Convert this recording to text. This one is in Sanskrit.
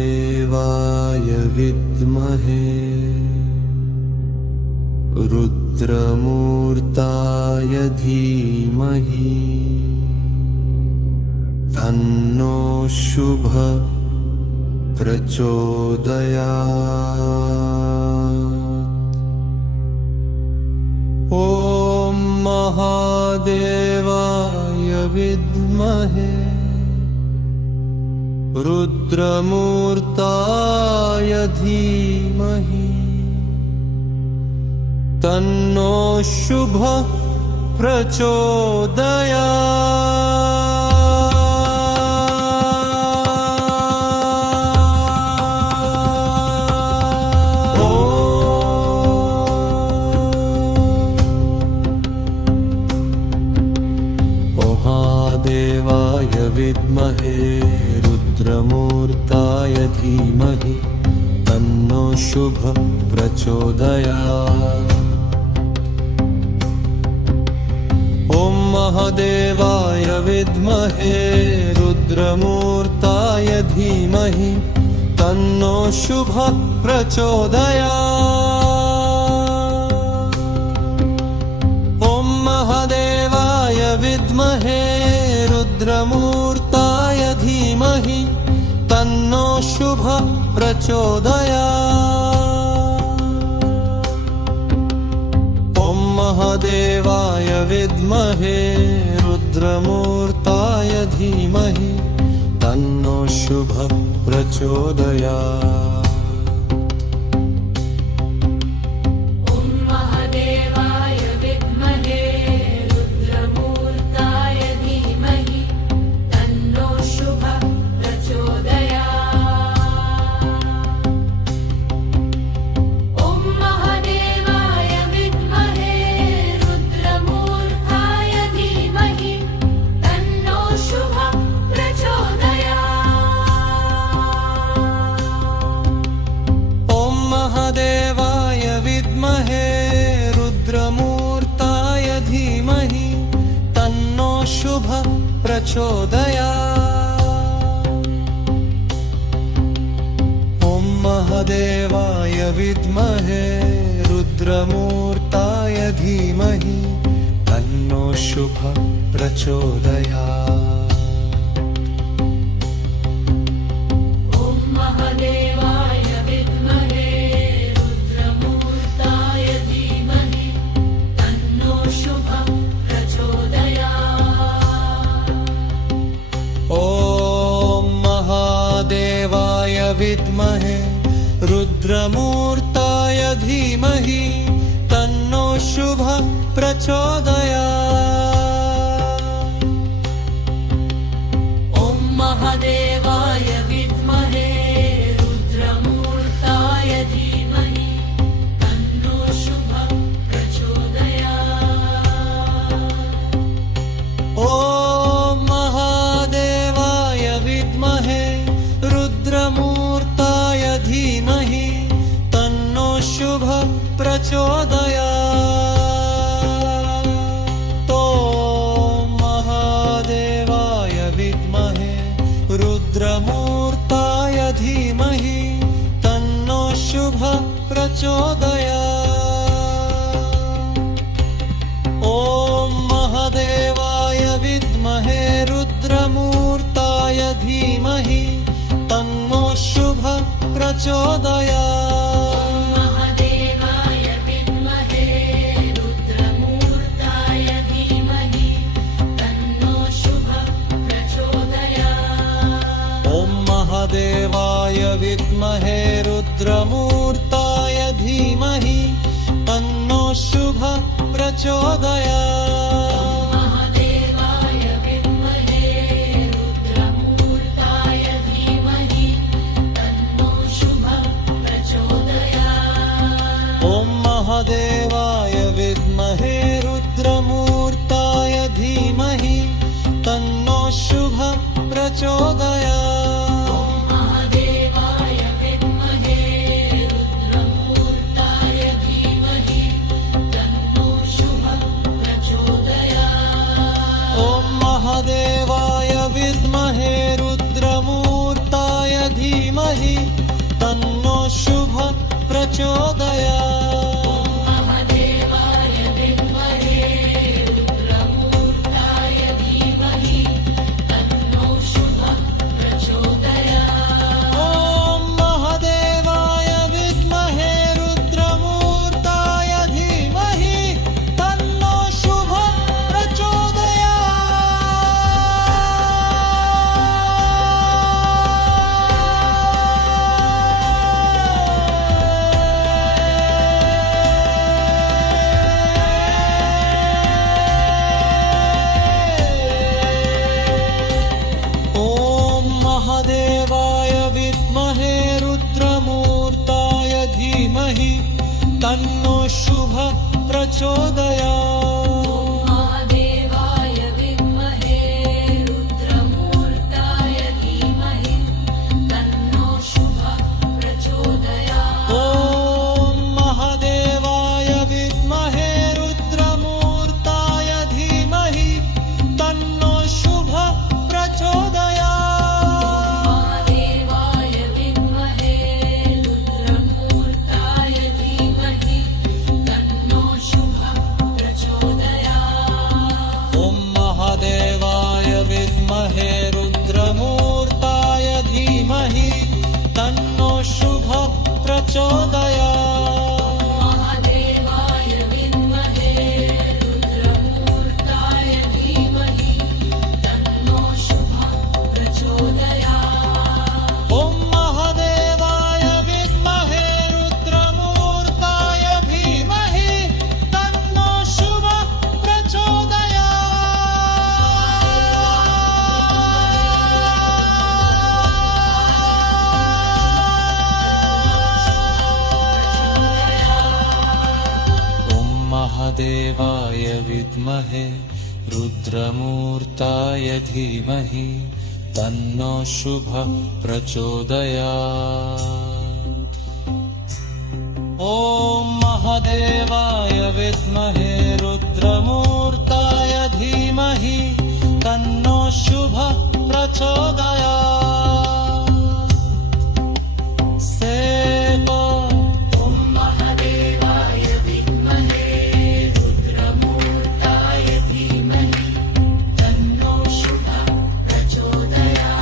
महादेवाय विद्महे रुद्रमूर्ताय धीमहि तन्नो शुभ प्रचोदयात्। ॐ महादेवाय विद्महे रुद्रमूर्ताय धीमहि तन्नो शुभ प्रचोदयात्। महादेवाय विद्महे रुद्रमूर्ताय धीमहि तन्नो शुभ प्रचोदयात्। ॐ महादेवाय विद्महे रुद्रमूर्ताय धीमहि तन्नो शुभ प्रचोदयात्। ॐ महादेवाय विद्महे रुद्रमूर्ताय धीमहि तन्नो शुभ प्रचोदयात्। ॐ महादेवाय विद्महे रुद्रमूर्ताय धीमहि तन्नो शुभ प्रचोदयात्। महादेवाय विद्महे रुद्रमूर्ताय धीमहि तन्नो शुभ प्रचोदयात्। ॐ महादेवाय विद्महे रुद्रमूर्ताय धीमहि तन्नो शुभ प्रचोदयात्। विद्महे रुद्रमूर्ताय धीमहि तन्नो शुभ प्रचोदयात्। ॐ महादेवाय विद्महे रुद्रमूर्ताय धीमहि तन्नो शुभ प्रचोदयात्। ॐ महादेवाय विद्महे रुद्रमूर्ताय धीमहि तन्नो शुभ प्रचोदयात्। ॐ महादेवाय विद्महे रुद्रमूर्ताय धीमहि तन्नो शुभ प्रचोदयात्। ॐ महादेवाय विद्महे रुद्रमूर्ताय धीमहि तन्नो शुभ प्रचोदयात्। महादेवाय विद्महे रुद्रमूर्ताय धीमहि तन्नो शुभ प्रचोदयात्। ॐ महादेवाय विद्महे रुद्रमूर्ताय धीमहि तन्नो शुभ प्रचोदयात्। महादेवाय विद्महे रुद्रमूर्ताय धीमहि तन्नो शुभ प्रचोदयात्। महादेवाय विद्महे रुद्रमूर्ताय धीमहि तन्नो महादेवाय विद्महे रुद्रमूर्ताय धीमहि तन्नो शुभ प्रचोदयात्। महादेवाय विद्महे रुद्रमूर्ताय धीमहि तन्नो शुभ प्रचोदयात्। ॐ महादेवाय विद्महे रुद्रमूर्ताय धीमहि तन्नो शुभ प्रचोदयात्। महादेवाय विद्महे रुद्रमूर्ताय धीमहि तन्नो शुभ प्रचोदयात्। महादेवाय विद्महे रुद्रमूर्ताय धीमहि तन्नो शुभ प्रचोदयात्। ॐ महादेवाय विद्महे रुद्रमूर्ताय धीमहि तन्नो शुभ महादेवाय विद्महे रुद्रमूर्ताय धीमहि तन्नो शुभ प्रचोदयात्। ॐ महादेवाय विद्महे रुद्रमूर्ताय धीमहि तन्नो शुभ प्रचोदयात्।